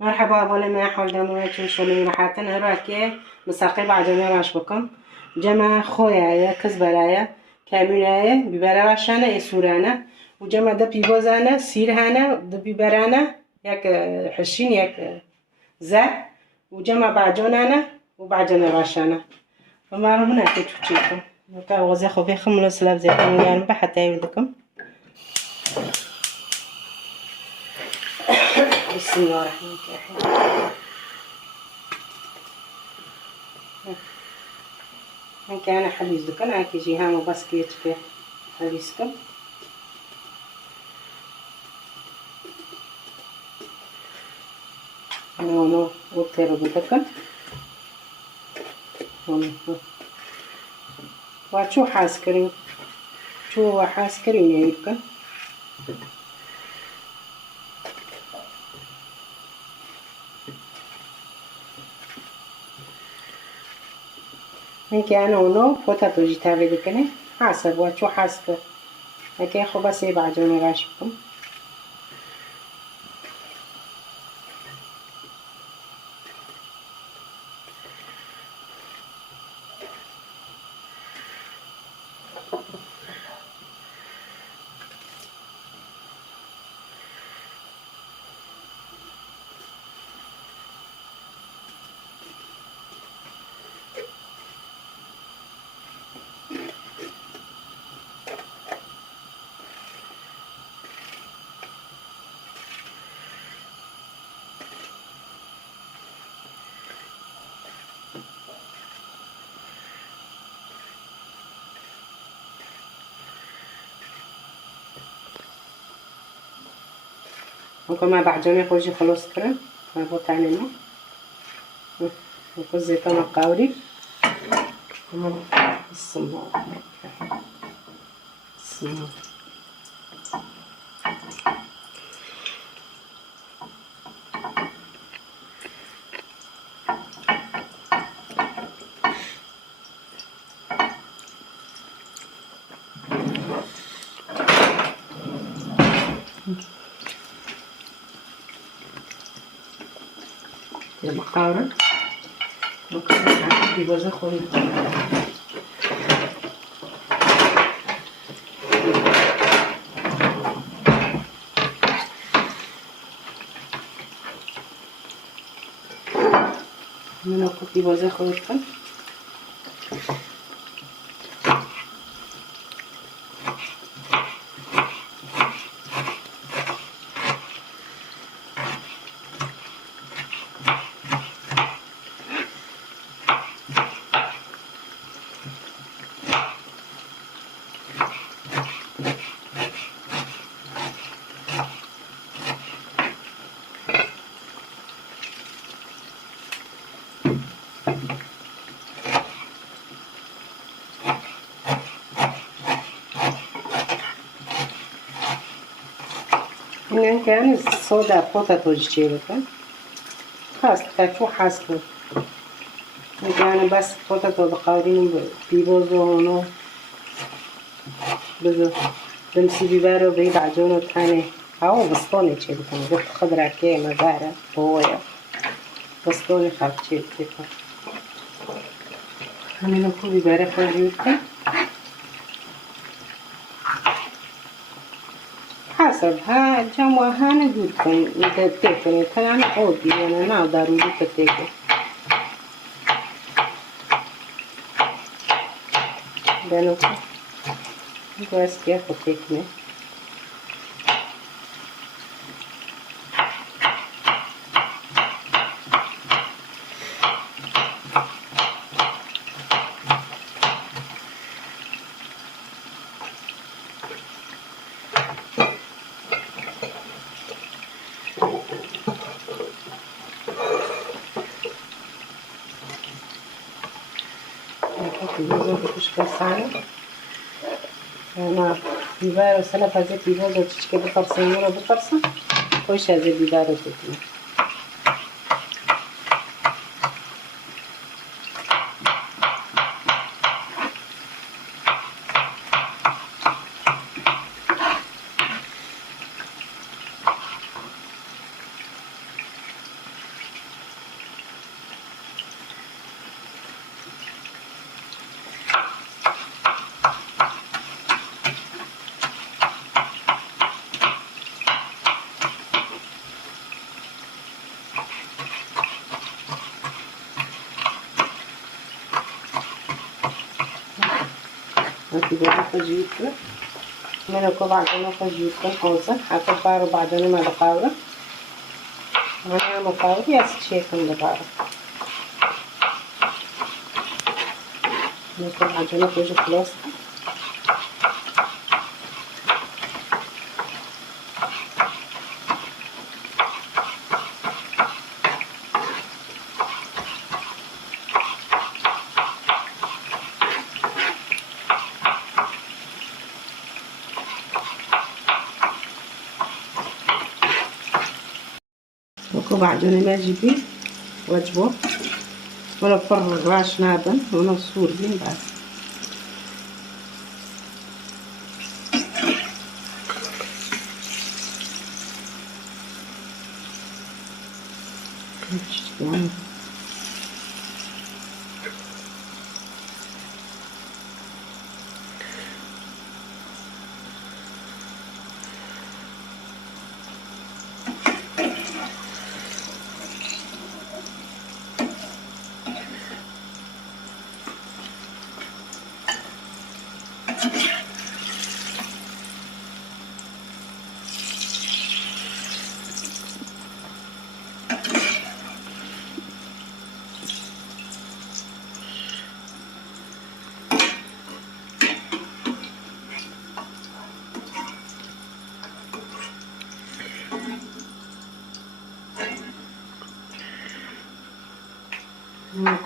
مرحبا أبوالي ما حول دموات شلون راحتن هرا كي مساقي بعد ما راش بكم جمع خويا كزبرايا كامينايا ببرا رشانة يسورانا وجمع ده بيبوزانا سيرهانا ده ببرانا ياك حشين ياك زع وجمع بعجونانا وبعجنا رشانة فما رمنا كي تشوفوا كان وزي خوفي خملو سلاف زيتون يعني بحتى يودكم بسم الله الرحمن الرحيم هنك أنا حليز دكان هاكي جيهان وبس كيت فيه حليزكم هونو وكتيرو دكان وشو حاسكرين شو حاسكرين يبكن هنك أنا ونو بوتاتو جيتاري بكني حسب وشو حاسك هكي خو بس يبعجوني راشبكم ممكن ما بعجوني خوجي خلاص كده هبوط علينا نكون زيتون القاوري بسم الله بسم الله المقارن ممكن نعمل بوزة خوي ناخذ بوزة خوي إن كان الصودا بوتاتو جيلك خاص تكفو حاسبه إن كان بس بوتاتو بقاورين بيبوزو هونو بزو بمسي بيبارو بعيد عجونو تاني هاو بسطوني جيلك قلت خضرا كي مزارة بويا بسطوني خاف جيلك هني نكو بيبارو خواليوكا حسب ها جمع ها نجود کن تکنی تنان آبی یعنی نه ضروری تکه بلو گوش که خود تکنه بيبوزو بتشكل صعب أنا بيبارو سنة فازت بيبوزو تشكل بفرصة يورو بفرصة خوش هذا بيبارو تكني كده خجيت من بعدين خجيت خالص حتى بارو بعدين ما دقاورة أنا مقاورة يا شيء كم دقاورة نكون بعدين خجيت خلاص وبعدين باجي بيه واجبه ولا فرغ راش نابن ونصور بين بعد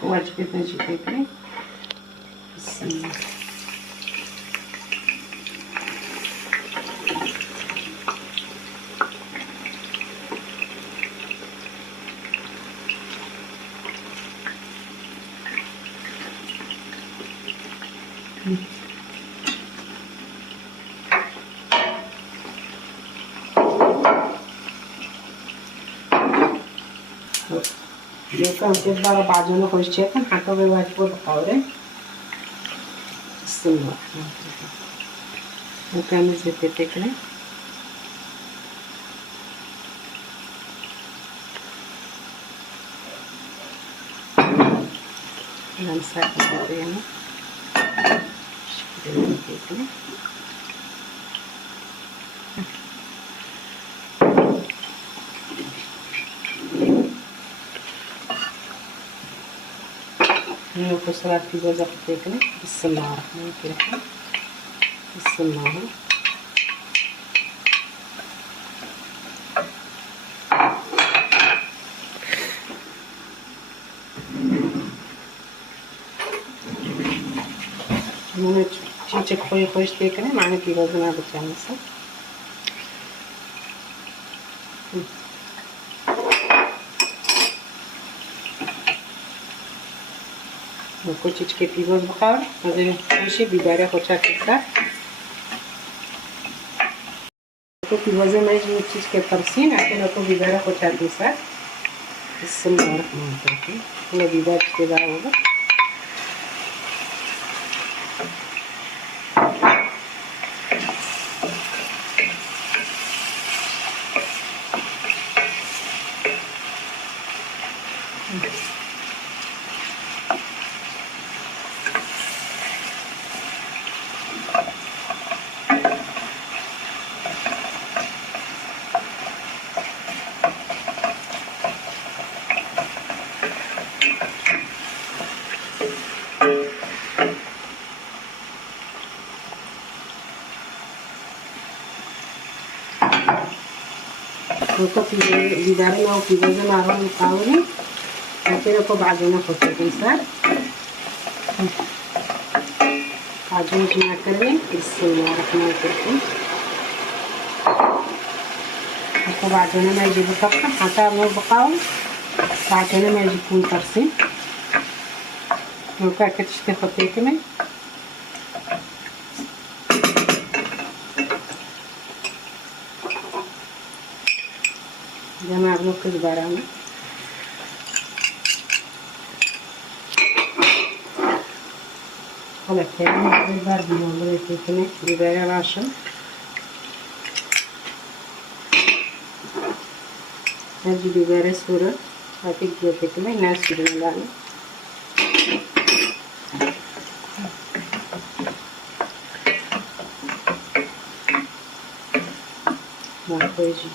واجبي باجي بيه بسم الله देखो हम एक बार बाजू में खुश चेकन हाथों में वाइट को दिखाओ रे सुनो वो कैमरे से देख ले हम साथ कर रहे हैं देख ले نوقف صلاة في جوزة تاكله بسم الله الرحمن الرحيم بسم الله هنا تشيك خوي خوش تاكله معنا في جوزة ما بتعمل Kočičke pivo zbukal, zdaj še bibare hoča kisa. Ko pivo zdaj kočičke prsin, a te ko bibare hoča kisa. Sem vrh manjka, ne bibarčke da ovo. तो बिदारे में पिज़्ज़ा जो मारो मुकावले फिर को बाजू में खोटे कैसा काजू में करके इससे रखना करके को बाजू में मैं जीव तक आटा वो पकाओ बाजू में मैं जीव कर से मुका कच्चे खोटे के में जमा आप लोग कुछ बारह में हमें एक बार बिलोंग लेते हैं बिबारा राशन आज बिबारा सूरत आती जोते के में नाच करने वाले مخوی جی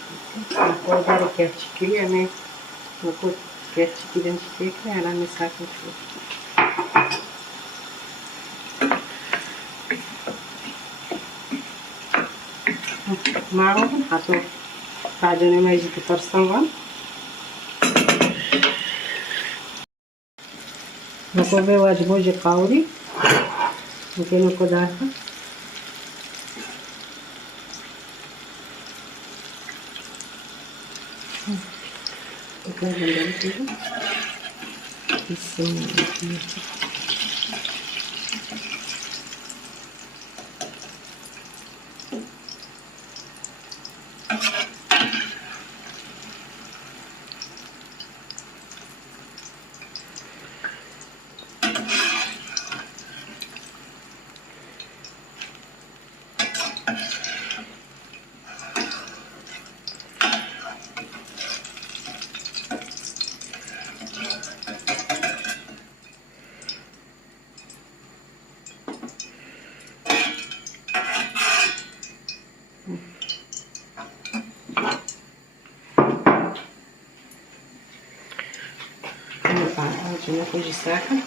مخوی داره کفچی کری همه مخوی کفچی کردن چی فکره الان میساکن شد معروفن حتی بعدين ما يجي تفرصن نكون بواجب وجه قاوري ممكن نكون دارها عجينة كوجي ساكن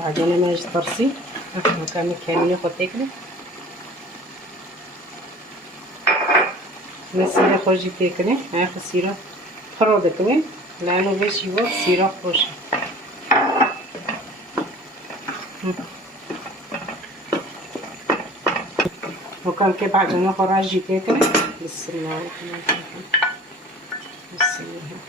عجينة ما يجي ترسي مكان كامل خطيكلي نسيرة خوجي تيكلي هاي خسيرة خرودة كمان لانه باش يوقف سيرة خوش وكان كيف عجينة خراجي تيكلي بسم الله الرحمن الرحيم بسم الله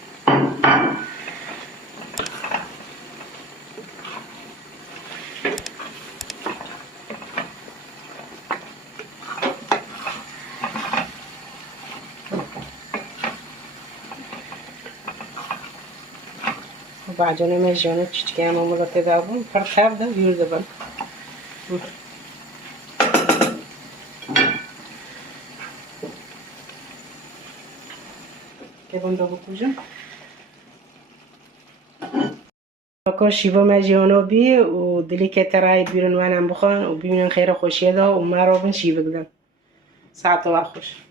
وبعدين ما جانا تشتكي انا مرة تدابون فرتاب ده يردبن كيفون ده بكوجا بكون شيبا ما جانا بي ودلي كتراي بيرن وانا بخون وبيمن خير خوشيدا وما روبن شيبا قدام ساعة واخوش